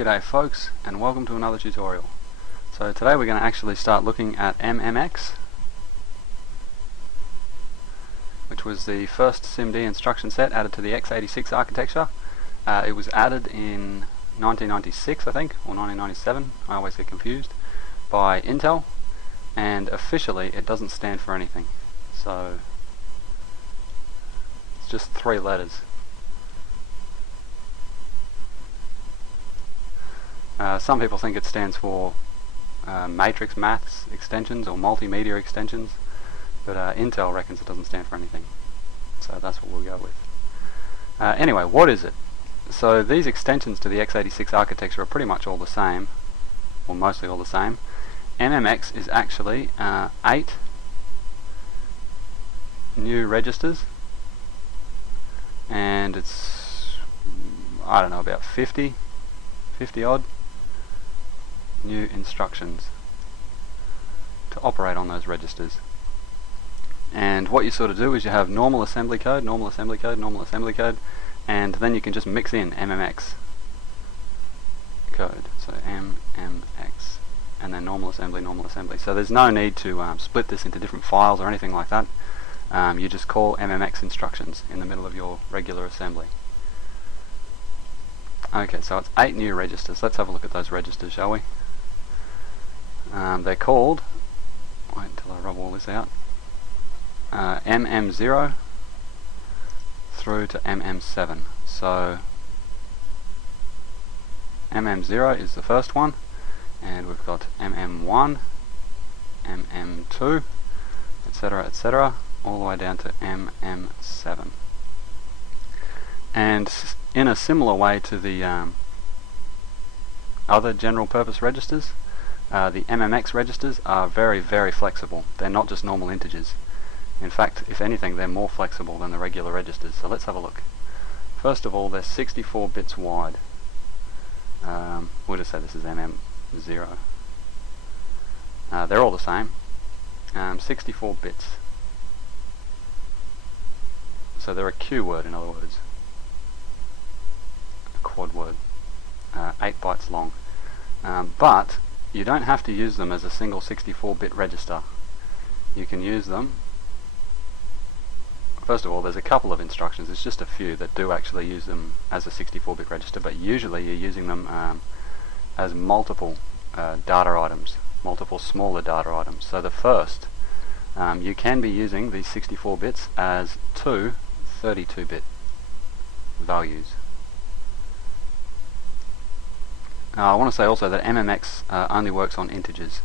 G'day folks, and welcome to another tutorial. So today we're going to actually start looking at Mmx, which was the first SIMD instruction set added to the x86 architecture. It was added in 1996, I think, or 1997, I always get confused, by Intel, and officially it doesn't stand for anything. So it's just 3 letters. Some people think it stands for matrix maths extensions or multimedia extensions, but Intel reckons it doesn't stand for anything. So that's what we'll go with. Anyway, what is it? So these extensions to the x86 architecture are pretty much all the same, or mostly all the same. Mmx is actually 8 new registers, and it's, I don't know, about 50 odd new instructions to operate on those registers. And what you sort of do is you have normal assembly code, normal assembly code, normal assembly code, and then you can just mix in Mmx code. So Mmx, and then normal assembly, normal assembly. So there's no need to split this into different files or anything like that. You just call Mmx instructions in the middle of your regular assembly. Okay, so it's 8 new registers. Let's have a look at those registers, shall we? They're called, wait until I rub all this out, MM0 through to MM7. So MM0 is the first one, and we've got MM1, MM2, etc., all the way down to MM7. And in a similar way to the other general purpose registers, the Mmx registers are very, very flexible. They're not just normal integers. In fact, if anything, they're more flexible than the regular registers. So let's have a look. First of all, they're 64 bits wide. We'll just say this is MM0. They're all the same. 64 bits. So they're a Q word, in other words. A quad word. 8 bytes long. But you don't have to use them as a single 64-bit register. You can use them, first of all, there's a couple of instructions, there's just a few that do actually use them as a 64-bit register, but usually you're using them as multiple data items, multiple smaller data items. So the first, you can be using these 64 bits as 2 32-bit values. I want to say also that Mmx only works on integers,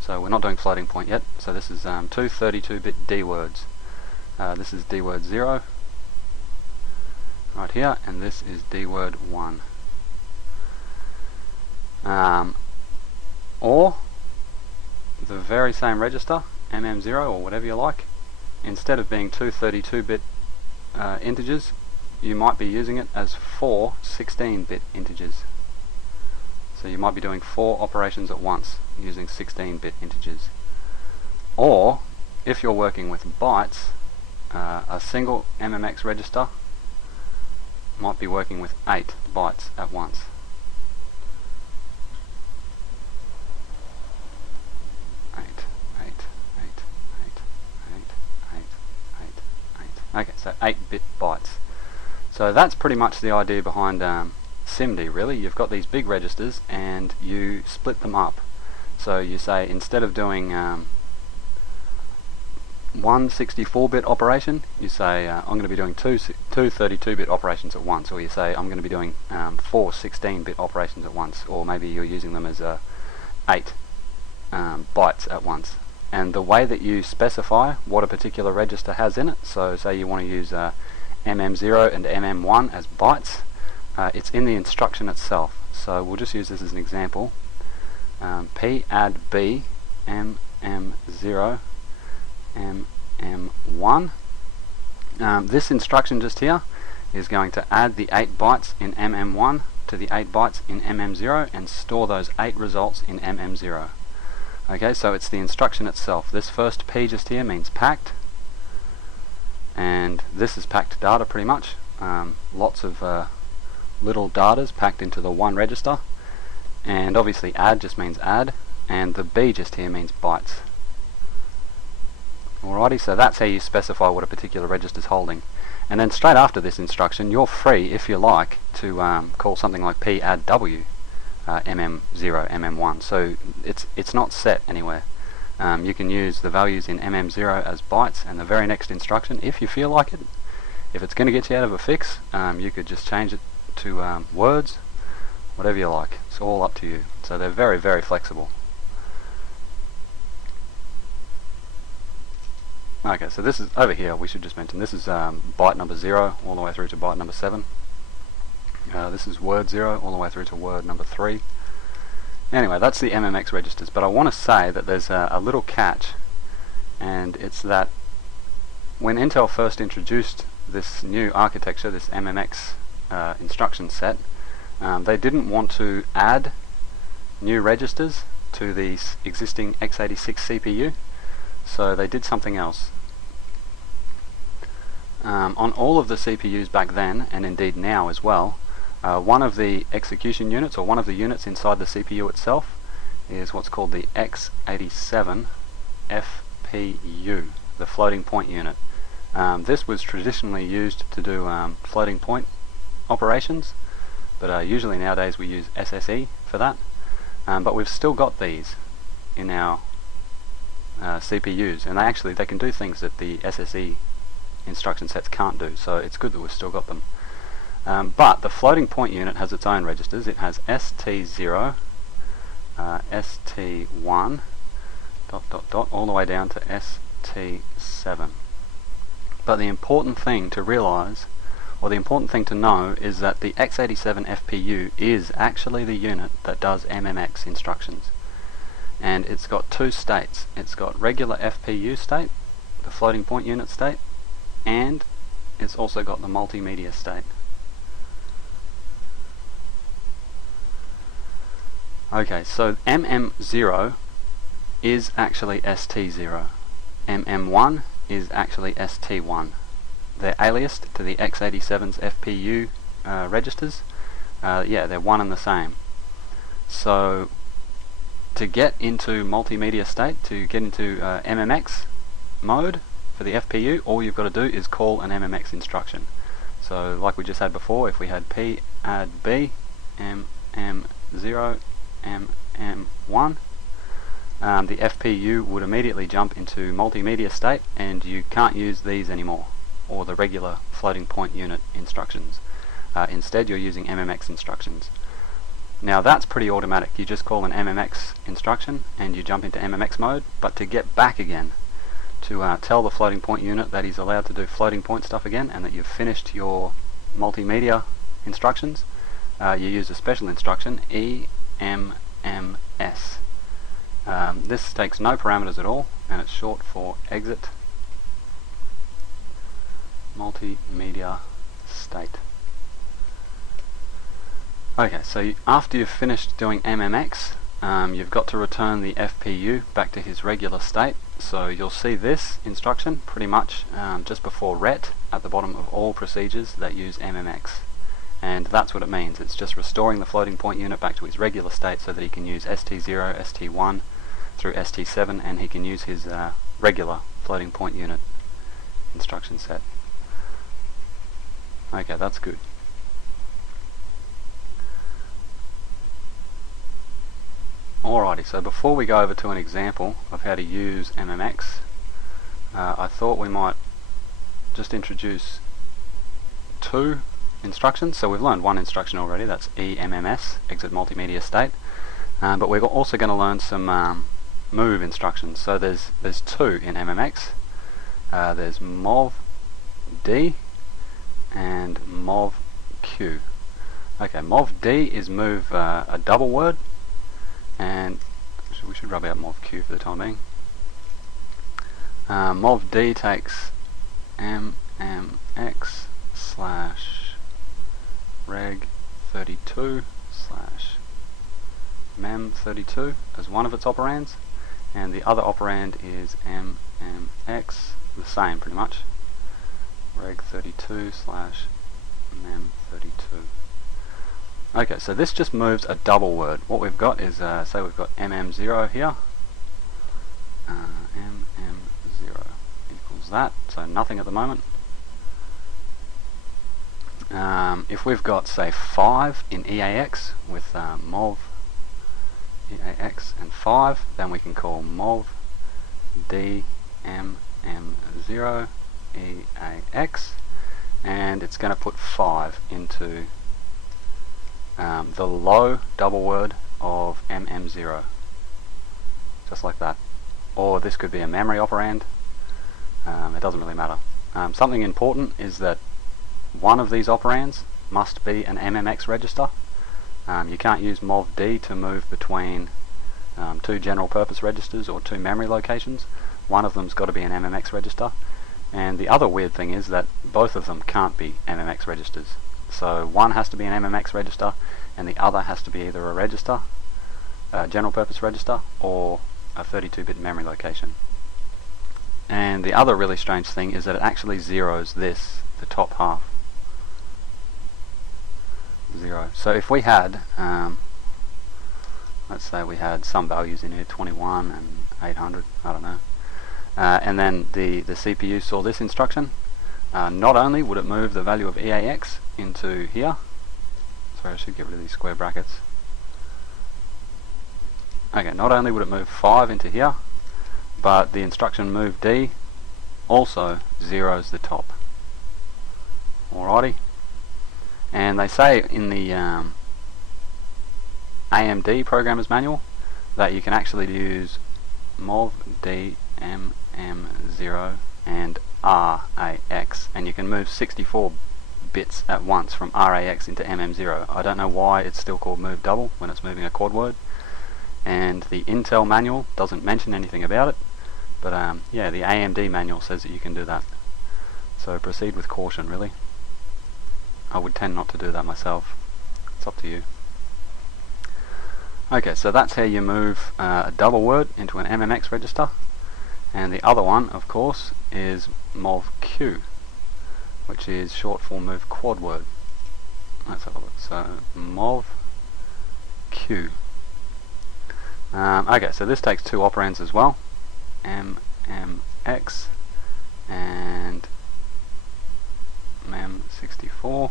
so we're not doing floating point yet. So this is 2 32-bit D words. This is D word 0 right here, and this is D word 1. Or the very same register, MM0 or whatever you like, instead of being 2 32-bit integers, you might be using it as 4 16-bit integers. So you might be doing 4 operations at once using 16-bit integers. Or, if you're working with bytes, a single Mmx register might be working with 8 bytes at once. Okay, so 8-bit bytes. So that's pretty much the idea behind SIMD, really. You've got these big registers and you split them up. So you say, instead of doing one 64-bit operation, you say I'm going to be doing two 32-bit operations at once, or you say I'm going to be doing 4 16-bit operations at once, or maybe you're using them as 8 bytes at once. And the way that you specify what a particular register has in it, so say you want to use MM0 and MM1 as bytes, it's in the instruction itself. So we'll just use this as an example. P add B MM0 MM1. This instruction just here is going to add the 8 bytes in MM1 to the 8 bytes in MM0 and store those 8 results in MM0. Okay, so it's the instruction itself. This first P just here means packed, and this is packed data pretty much. Lots of little datas packed into the one register, and obviously add just means add, and the B just here means bytes. Alrighty, so that's how you specify what a particular register is holding. And then straight after this instruction, you're free, if you like, to call something like P add W, MM0, MM1. So it's not set anywhere. You can use the values in MM0 as bytes, and the very next instruction, if you feel like it, if it's going to get you out of a fix, you could just change it to words, whatever you like. It's all up to you. So they're very, very flexible. Okay, so this is over here, we should just mention this is byte number 0 all the way through to byte number 7. This is word 0 all the way through to word number 3. Anyway, that's the Mmx registers, but I want to say that there's a little catch, and it's that when Intel first introduced this new architecture, this Mmx instruction set, they didn't want to add new registers to the existing x86 CPU, so they did something else. On all of the CPUs back then, and indeed now as well, one of the execution units, or one of the units inside the CPU itself, is what's called the x87 FPU, the floating point unit. This was traditionally used to do floating point operations, but usually nowadays we use SSE for that. But we've still got these in our CPUs, and they can do things that the SSE instruction sets can't do, so it's good that we've still got them. But the floating point unit has its own registers. It has ST0, ST1, ... all the way down to ST7. But the important thing to realize, or the important thing to know, is that the x87 FPU is actually the unit that does MMX instructions. And it's got two states. It's got regular FPU state, the floating point unit state, and it's also got the multimedia state. Okay, so MM0 is actually ST0. MM1 is actually ST1. They're aliased to the x87's FPU registers. Yeah, they're one and the same. So to get into multimedia state, to get into MMX mode for the FPU, all you've got to do is call an MMX instruction. So like we just had before, if we had P add B, MM0, MM1, the FPU would immediately jump into multimedia state, and you can't use these anymore, or the regular floating point unit instructions. Instead you're using MMX instructions. Now that's pretty automatic. You just call an MMX instruction and you jump into MMX mode, but to get back again, to tell the floating point unit that he's allowed to do floating point stuff again and that you've finished your multimedia instructions, you use a special instruction, EMMS. This takes no parameters at all, and it's short for exit multimedia state. Okay, so after you've finished doing MMX, you've got to return the FPU back to his regular state. So you'll see this instruction pretty much just before RET at the bottom of all procedures that use MMX. And that's what it means. It's just restoring the floating point unit back to its regular state so that he can use ST0, ST1 through ST7, and he can use his regular floating point unit instruction set. Okay, that's good. Alrighty, so before we go over to an example of how to use MMX, I thought we might just introduce two instructions. So we've learned one instruction already, that's EMMS, exit multimedia state, but we're also going to learn some move instructions. So there's two in MMX. There's MOVD and MOVQ. Okay, MOVD is move a double word, and we should rub out MOVQ for the time being. MOVD takes mmx /reg32 / mem32 as one of its operands, and the other operand is mmx, the same pretty much, reg32 / mem32. Okay, so this just moves a double word. What we've got is, say we've got MM0 here. MM0 equals that, so nothing at the moment. If we've got, say, 5 in EAX with MOV EAX and 5, then we can call MOVD MM0 EAX, and it's going to put 5 into the low double word of MM0, just like that. Or this could be a memory operand, it doesn't really matter. Something important is that one of these operands must be an Mmx register. You can't use MOVD to move between two general purpose registers or two memory locations. One of them's got to be an Mmx register, and the other weird thing is that both of them can't be Mmx registers. So one has to be an Mmx register and the other has to be either a register, a general purpose register, or a 32-bit memory location. And the other really strange thing is that it actually zeroes this, the top half. 0. So if we had, let's say we had some values in here, 21 and 800, I don't know, and then the CPU saw this instruction, not only would it move the value of EAX into here, sorry, I should get rid of these square brackets. Okay, not only would it move 5 into here, but the instruction MOVD also zeroes the top. Alrighty. And they say in the AMD Programmer's Manual that you can actually use MOVD MM0 and RAX, and you can move 64 bits at once from RAX into MM0. I don't know why it's still called move double when it's moving a quad word, and the Intel manual doesn't mention anything about it, but yeah, the AMD manual says that you can do that. So proceed with caution, really. I would tend not to do that myself. It's up to you. Okay, so that's how you move a double word into an MMX register. And the other one, of course, is MOVQ, which is short for move quad word. Let's have a look. So MOVQ. Okay, so this takes two operands as well, MMX and MM64,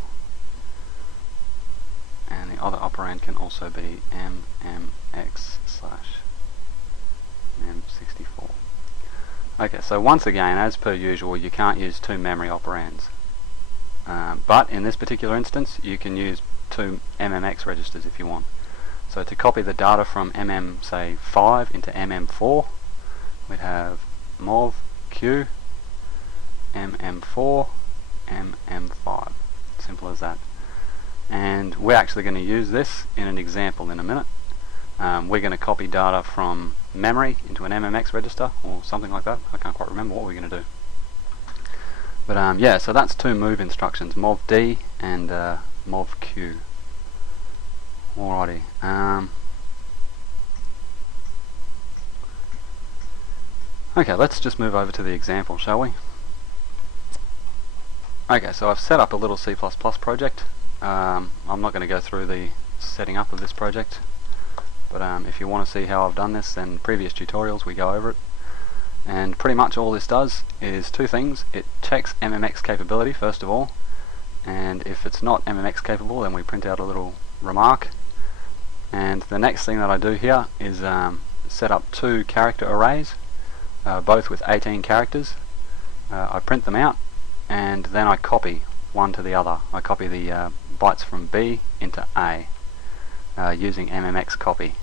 and the other operand can also be MMX/MM64. Okay, so once again, as per usual, you can't use two memory operands, but in this particular instance you can use two MMX registers if you want. So to copy the data from MM, say 5 into MM4, we'd have MOVQ MM4 MM5. Simple as that. And we're actually going to use this in an example in a minute. We're going to copy data from memory into an MMX register or something like that. I can't quite remember what we're going to do. But yeah, so that's two move instructions, MOVD and MOVQ. Alrighty. Okay, let's just move over to the example, shall we? Okay, so I've set up a little C++ project. I'm not going to go through the setting up of this project, but if you want to see how I've done this, then previous tutorials we go over it. And pretty much all this does is two things. It checks MMX capability first of all, and if it's not MMX capable, then we print out a little remark. And the next thing that I do here is set up two character arrays, both with 18 characters. I print them out, and then I copy one to the other. I copy the bytes from B into A using Mmx Copy,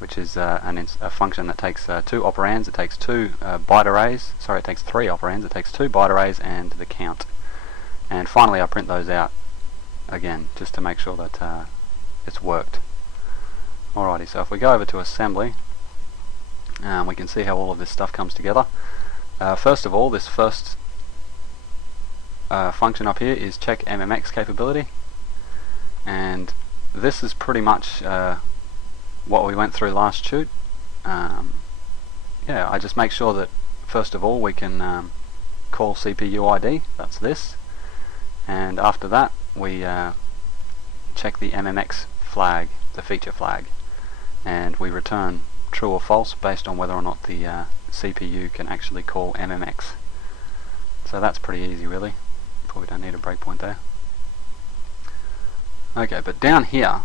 which is a function that takes two operands. It takes two byte arrays. Sorry, it takes three operands. It takes two byte arrays and the count. And finally I print those out again, just to make sure that it's worked. Alrighty, so if we go over to assembly, we can see how all of this stuff comes together. First of all, this first function up here is check MMX capability, and this is pretty much what we went through last shoot. Yeah, I just make sure that first of all we can call CPU ID, that's this, and after that we check the MMX flag, the feature flag, and we return true or false based on whether or not the CPU can actually call MMX. So that's pretty easy really. Probably don't need a breakpoint there. Okay, but down here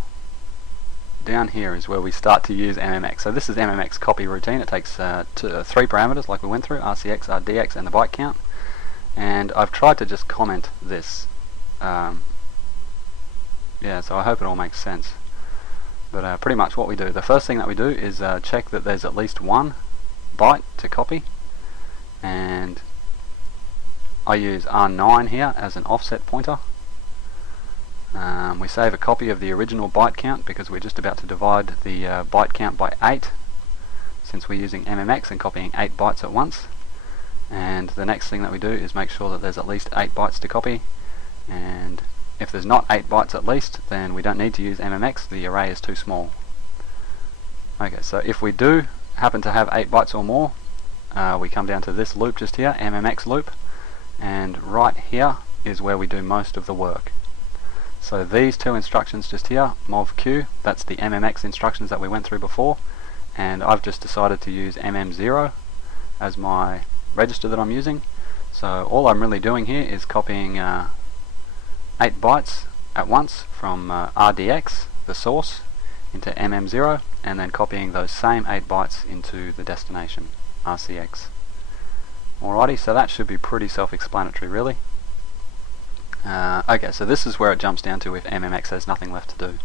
is where we start to use MMX. So this is Mmx Copy Routine. It takes 3 parameters like we went through, RCX, RDX and the byte count. And I've tried to just comment this. Yeah, so I hope it all makes sense. But pretty much what we do, the first thing that we do is check that there's at least 1 byte to copy. And I use R9 here as an offset pointer. We save a copy of the original byte count because we're just about to divide the byte count by 8 since we're using MMX and copying 8 bytes at once. And the next thing that we do is make sure that there's at least 8 bytes to copy, and if there's not 8 bytes at least, then we don't need to use MMX, the array is too small. Okay, so if we do happen to have 8 bytes or more, we come down to this loop just here, MMX loop, and right here is where we do most of the work. So these 2 instructions just here, MOVQ, that's the MMX instructions that we went through before, and I've just decided to use MM0 as my register that I'm using. So all I'm really doing here is copying 8 bytes at once from RDX, the source, into MM0, and then copying those same 8 bytes into the destination, RCX. Alrighty, so that should be pretty self-explanatory really. Okay, so this is where it jumps down to if MMX has nothing left to do.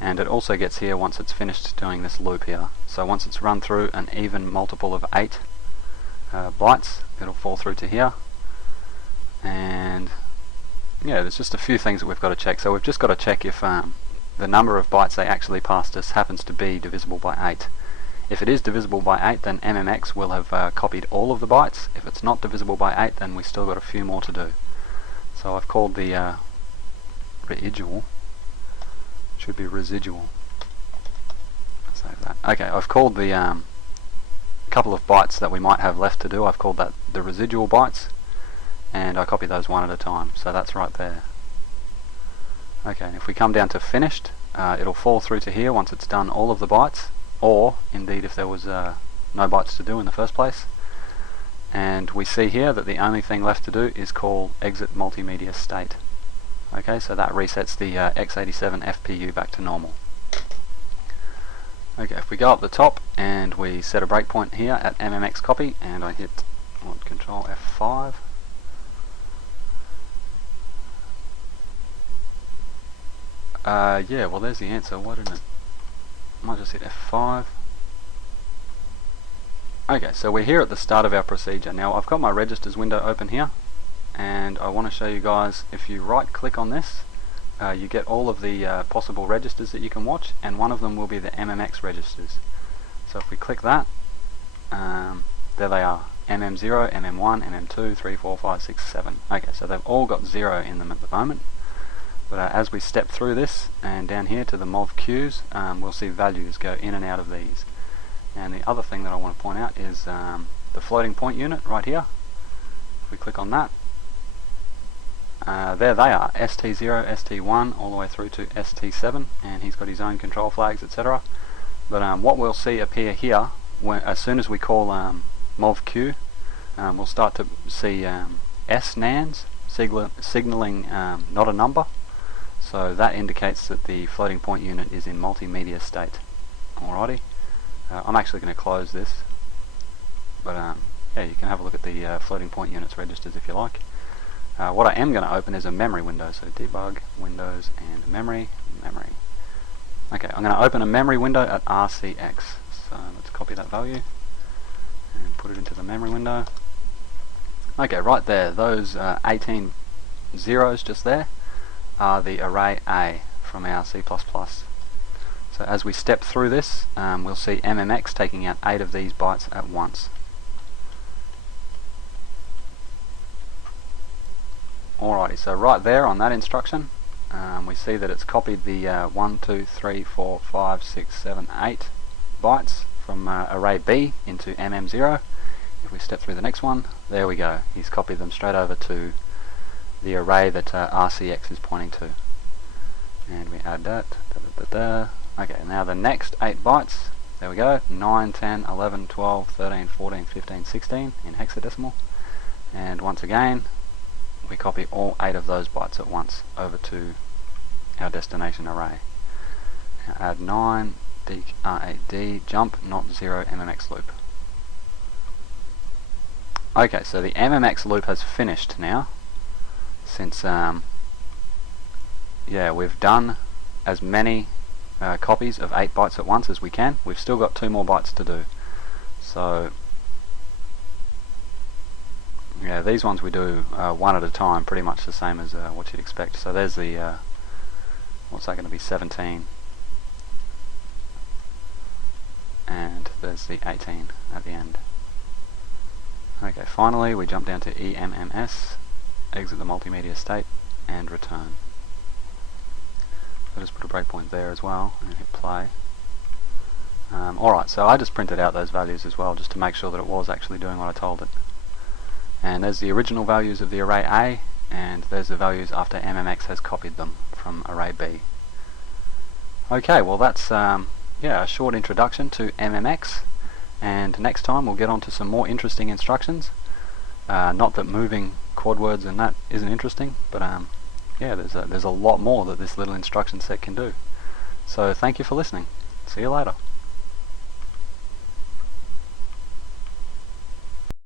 And it also gets here once it's finished doing this loop here. So once it's run through an even multiple of 8 bytes, it'll fall through to here. And yeah, there's just a few things that we've got to check. So we've just got to check if the number of bytes they actually passed us happens to be divisible by 8. If it is divisible by 8, then MMX will have copied all of the bytes. If it's not divisible by 8, then we still got a few more to do. So I've called the residual, should be residual. Save that. Okay, I've called the couple of bytes that we might have left to do, I've called that the residual bytes, and I copy those one at a time, so that's right there. Okay, and if we come down to finished, it'll fall through to here once it's done all of the bytes, or indeed if there was no bytes to do in the first place. And we see here that the only thing left to do is call exit multimedia state. Okay, so that resets the x87 FPU back to normal. Okay, if we go up the top and we set a breakpoint here at Mmx copy, and I hit Control F5. Yeah, well there's the answer, why didn't it? I might just hit F5. Okay, so we're here at the start of our procedure. Now I've got my registers window open here, and I want to show you guys, if you right click on this, you get all of the possible registers that you can watch, and one of them will be the MMX registers. So if we click that, there they are, MM0, MM1, MM2, 3, 4, 5, 6, 7. Okay, so they've all got 0 in them at the moment, but as we step through this and down here to the MOVQs, we'll see values go in and out of these. And the other thing that I want to point out is the floating point unit right here. If we click on that, there they are, ST0, ST1 all the way through to ST7, and he's got his own control flags, etc. But what we'll see appear here, as soon as we call MOVQ, we'll start to see SNANs signaling not a number, so that indicates that the floating point unit is in multimedia state. Alrighty. I'm actually going to close this, but yeah, you can have a look at the floating point units registers if you like. What I am going to open is a memory window, so debug, Windows, and memory. Okay, I'm going to open a memory window at RCX, so let's copy that value and put it into the memory window. Okay, right there, those 18 zeros just there are the array A from our C++. So as we step through this, we'll see MMX taking out 8 of these bytes at once. Alrighty, so right there on that instruction, we see that it's copied the 1, 2, 3, 4, 5, 6, 7, 8 bytes from array B into MM0. If we step through the next one, there we go. He's copied them straight over to the array that RCX is pointing to. and we add that. Okay, now the next 8 bytes, there we go, 9, 10, 11, 12, 13, 14, 15, 16 in hexadecimal, and once again we copy all 8 of those bytes at once over to our destination array. Now add 9, R8D, jump, not 0, MMX loop. Okay, so the MMX loop has finished now, since yeah, we've done as many copies of 8 bytes at once as we can. We've still got 2 more bytes to do. So yeah, these ones we do one at a time, pretty much the same as what you'd expect. So there's the what's that going to be, 17, and there's the 18 at the end. Okay, finally we jump down to EMMS, exit the multimedia state, and return. I'll just put a breakpoint there as well and hit play. Alright, so I just printed out those values as well, just to make sure that it was actually doing what I told it. And there's the original values of the array A, and there's the values after MMX has copied them from array B. Okay, well that's yeah, a short introduction to MMX, and next time we'll get on to some more interesting instructions. Not that moving quad words and that isn't interesting, but yeah, there's a lot more that this little instruction set can do. So thank you for listening. See you later.